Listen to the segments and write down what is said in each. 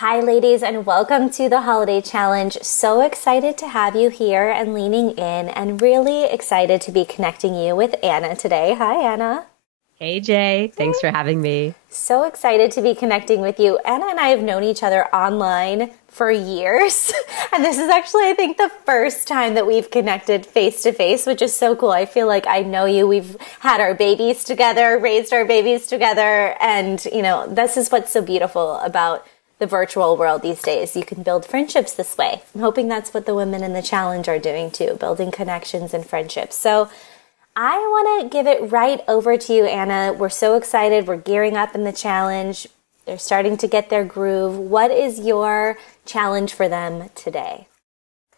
Hi, ladies, and welcome to the Holiday Challenge. So excited to have you here and leaning in, and really excited to be connecting you with Anna today. Hi, Anna. Hey, Jay. Thanks for having me. So excited to be connecting with you. Anna and I have known each other online for years, and this is actually, I think, the first time that we've connected face to face, which is so cool. I feel like I know you. We've had our babies together, raised our babies together, and, this is what's so beautiful about the virtual world these days. You can build friendships this way. I'm hoping that's what the women in the challenge are doing too, building connections and friendships. So I want to give it right over to you, Anna. We're so excited. We're gearing up in the challenge. They're starting to get their groove. What is your challenge for them today?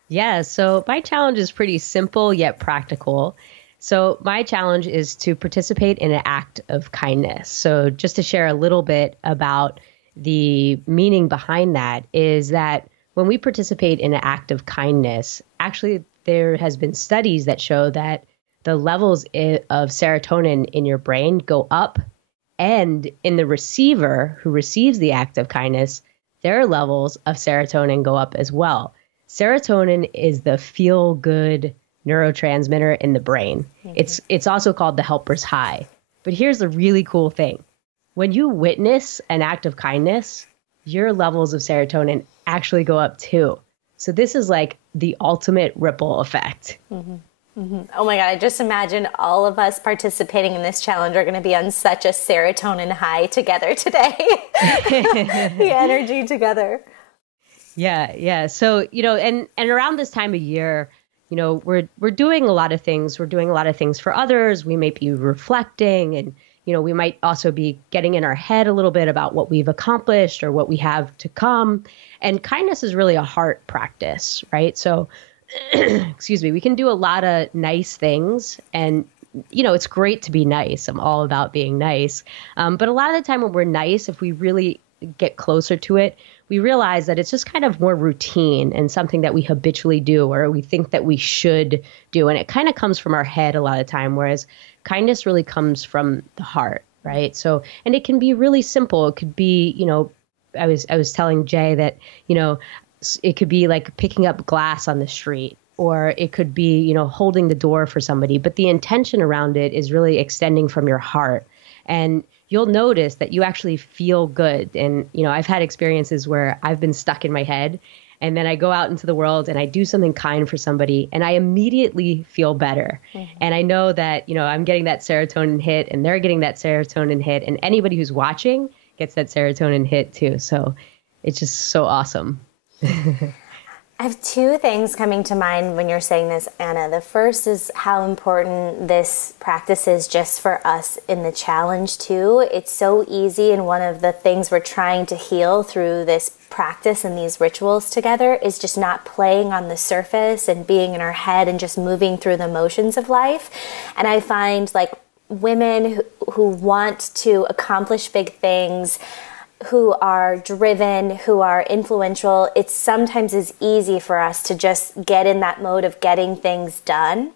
Yeah, so my challenge is pretty simple yet practical. So my challenge is to participate in an act of kindness. So just to share a little bit about the meaning behind that is that when we participate in an act of kindness, actually there has been studies that show that the levels of serotonin in your brain go up, and in the receiver who receives the act of kindness, their levels of serotonin go up as well. Serotonin is the feel-good neurotransmitter in the brain. Mm-hmm. It's also called the helper's high. But here's the really cool thing. When you witness an act of kindness, your levels of serotonin actually go up too. So this is like the ultimate ripple effect. Mm-hmm. Mm-hmm. Oh my God, I just imagine all of us participating in this challenge are going to be on such a serotonin high together today. The energy together. Yeah. So, and around this time of year, we're doing a lot of things. We're doing a lot of things for others. We may be reflecting, and we might also be getting in our head a little bit about what we've accomplished or what we have to come. And kindness is really a heart practice, right? So, excuse me, we can do a lot of nice things, and, it's great to be nice. I'm all about being nice. But a lot of the time when we're nice, if we really get closer to it, we realize that it's just kind of more routine and something that we habitually do, or we think that we should do. And it kind of comes from our head a lot of the time, whereas kindness really comes from the heart, right? So, and it can be really simple. It could be, I was telling Jay that, it could be like picking up glass on the street, or it could be, holding the door for somebody. But the intention around it is really extending from your heart. And you'll notice that you actually feel good. And, I've had experiences where I've been stuck in my head, and then I go out into the world and I do something kind for somebody, and I immediately feel better. Mm-hmm. And I know that, I'm getting that serotonin hit, and they're getting that serotonin hit, and anybody who's watching gets that serotonin hit too. So it's just so awesome. I have two things coming to mind when you're saying this, Anna. The first is how important this practice is just for us in the challenge too. It's so easy, and one of the things we're trying to heal through this practice and these rituals together is just not playing on the surface and being in our head and just moving through the motions of life. And I find like women who want to accomplish big things, who are driven, who are influential, it sometimes is easy for us to just get in that mode of getting things done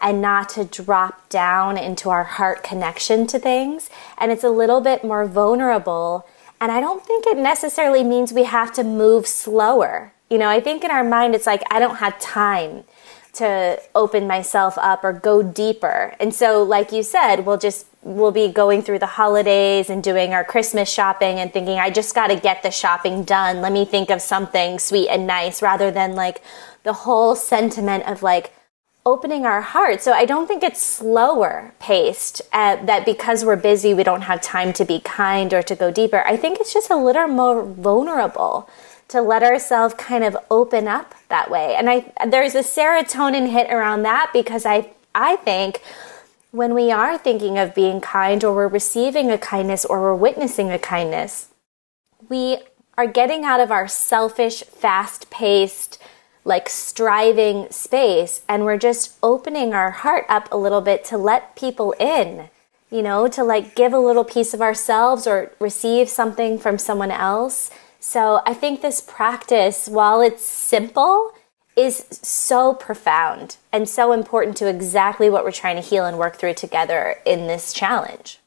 and not to drop down into our heart connection to things. And it's a little bit more vulnerable. And I don't think it necessarily means we have to move slower. I think in our mind, it's like, I don't have time to open myself up or go deeper. And so, like you said, we'll be going through the holidays and doing our Christmas shopping and thinking, I just got to get the shopping done. Let me think of something sweet and nice, rather than like the whole sentiment of like opening our heart. So I don't think it's slower paced, that because we're busy, we don't have time to be kind or to go deeper. I think it's just a little more vulnerable to let ourselves kind of open up that way. And there's a serotonin hit around that, because I think when we are thinking of being kind, or we're receiving a kindness, or we're witnessing a kindness, we are getting out of our selfish, fast-paced, like striving space, and we're just opening our heart up a little bit to let people in, to like give a little piece of ourselves or receive something from someone else. So I think this practice, while it's simple, is so profound and so important to exactly what we're trying to heal and work through together in this challenge.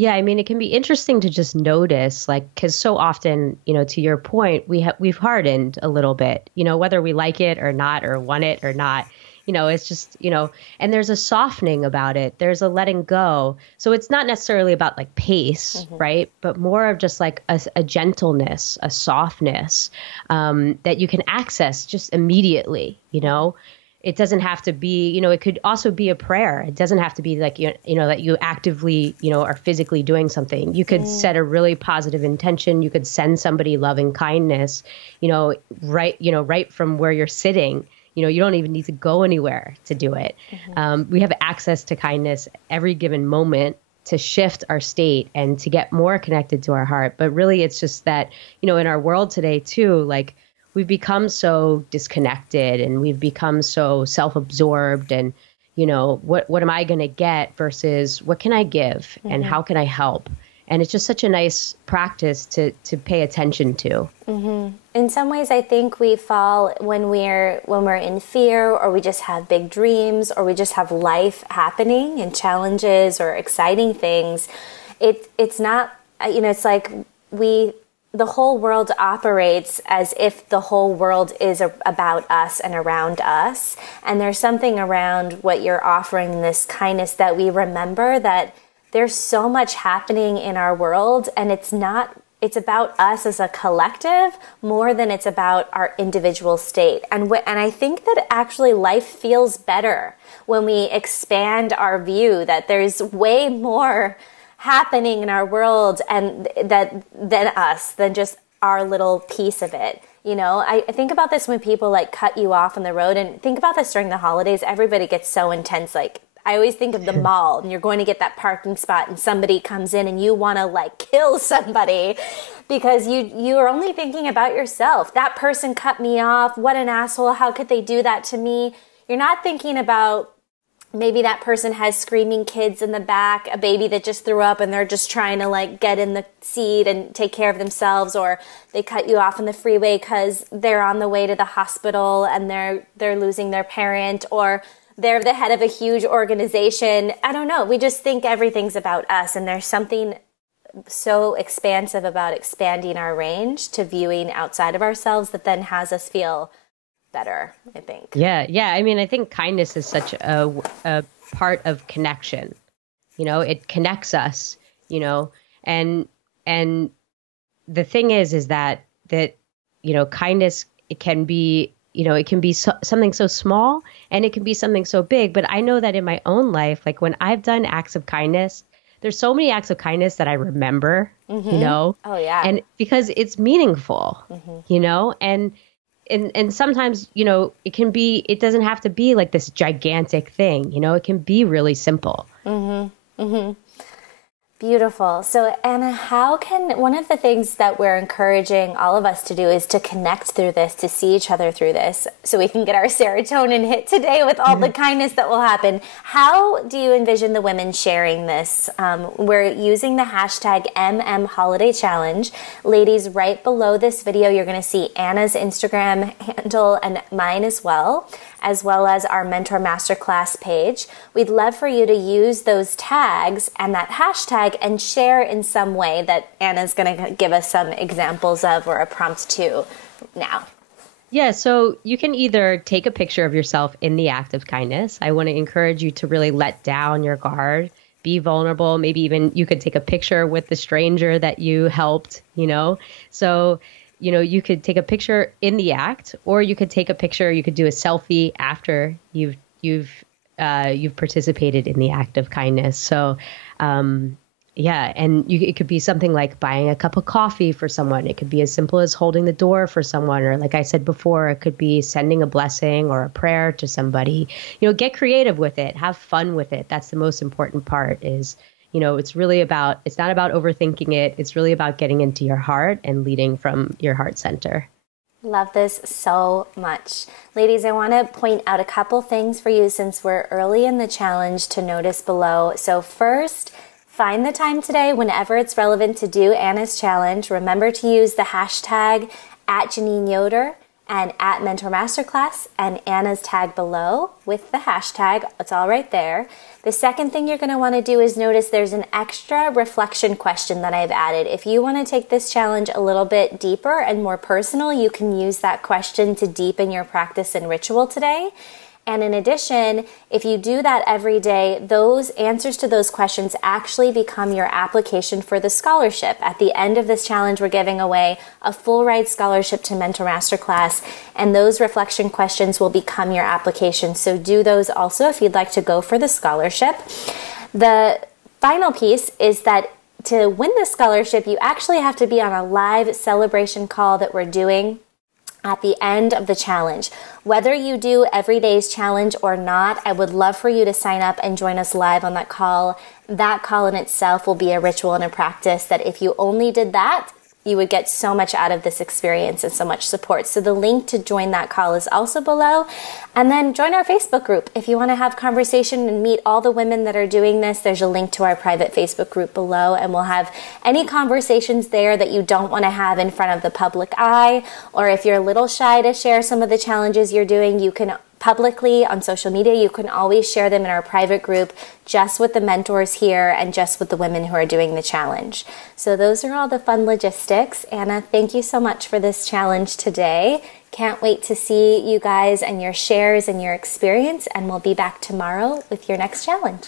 Yeah, I mean, it can be interesting to just notice, like, because so often, to your point, we've hardened a little bit, whether we like it or not, or want it or not. It's just, and there's a softening about it. There's a letting go. So it's not necessarily about like pace, right? But more of just like a gentleness, a softness that you can access just immediately. It doesn't have to be, it could also be a prayer. It doesn't have to be like, that you actively, are physically doing something. You could set a really positive intention. You could send somebody loving kindness, right from where you're sitting. You don't even need to go anywhere to do it. We have access to kindness every given moment to shift our state and to get more connected to our heart. But really, it's just that, in our world today too, like, we've become so disconnected and we've become so self-absorbed and, what am I going to get versus what can I give and how can I help? And it's just such a nice practice to pay attention to. In some ways, I think we fall when we're in fear, or we just have big dreams, or we just have life happening and challenges or exciting things. It's not, it's like the whole world operates as if the whole world is about us and around us. And there's something around what you're offering in this kindness that we remember that there's so much happening in our world, and it's about us as a collective more than it's about our individual state. And I think that actually life feels better when we expand our view that there's way more happening in our world and than just our little piece of it. I think about this when people like cut you off on the road, and think about this during the holidays. Everybody gets so intense. Like, I always think of the mall, and you're going to get that parking spot and somebody comes in and you want to like kill somebody because you are only thinking about yourself. That person cut me off. What an asshole. How could they do that to me? You're not thinking about maybe that person has screaming kids in the back, a baby that just threw up and they're just trying to like get in the seat and take care of themselves, or they cut you off on the freeway because they're on the way to the hospital and they're losing their parent, or they're the head of a huge organization. I don't know. We just think everything's about us, and there's something so expansive about expanding our range to viewing outside of ourselves that then has us feel better, I think. Yeah. I mean, I think kindness is such a part of connection. It connects us, and the thing is that kindness, it can be, something so small and it can be something so big. But I know that in my own life, like when I've done acts of kindness, there's so many acts of kindness that I remember, Oh, yeah. and because it's meaningful, and sometimes, it doesn't have to be like this gigantic thing, it can be really simple. Beautiful. So Anna, one of the things that we're encouraging all of us to do is to connect through this, to see each other through this, so we can get our serotonin hit today with all the kindness that will happen. How do you envision the women sharing this? We're using the hashtag #MMHolidayChallenge. Ladies, right below this video, you're going to see Anna's Instagram handle and mine as well as our Mentor Masterclass page. We'd love for you to use those tags and that hashtag and share in some way that Anna's going to give us some examples of, or a prompt to now. Yeah, so you can either take a picture of yourself in the act of kindness. I want to encourage you to really let down your guard, be vulnerable. Maybe even you could take a picture with the stranger that you helped, So you could take a picture in the act, or you could take a picture, you could do a selfie after you've participated in the act of kindness. So, and it could be something like buying a cup of coffee for someone. It could be as simple as holding the door for someone, or like I said before, it could be sending a blessing or a prayer to somebody. Get creative with it, have fun with it. That's the most important part is, it's not about overthinking it. It's really about getting into your heart and leading from your heart center. Love this so much. Ladies, I want to point out a couple things for you since we're early in the challenge to notice below. So first, find the time today whenever it's relevant to do Anna's challenge. Remember to use the hashtag @Jeannine Yoder and at Mentor Masterclass and Anna's tag below with the hashtag. It's all right there. The second thing you're going to want to do is notice there's an extra reflection question that I've added. If you want to take this challenge a little bit deeper and more personal, you can use that question to deepen your practice and ritual today. And in addition, if you do that every day, those answers to those questions actually become your application for the scholarship. At the end of this challenge, we're giving away a full ride scholarship to Mentor Masterclass, and those reflection questions will become your application. So do those also if you'd like to go for the scholarship. The final piece is that to win the scholarship, you actually have to be on a live celebration call that we're doing at the end of the challenge. Whether you do every day's challenge or not, I would love for you to sign up and join us live on that call. That call in itself will be a ritual and a practice that if you only did that, you would get so much out of this experience and so much support. So the link to join that call is also below. And then join our Facebook group. If you want to have conversation and meet all the women that are doing this, there's a link to our private Facebook group below, and we'll have any conversations there that you don't want to have in front of the public eye, or if you're a little shy to share some of the challenges you're doing, you can publicly on social media. You can always share them in our private group just with the mentors here and just with the women who are doing the challenge. So those are all the fun logistics. Anna, thank you so much for this challenge today. Can't wait to see you guys and your shares and your experience, and we'll be back tomorrow with your next challenge.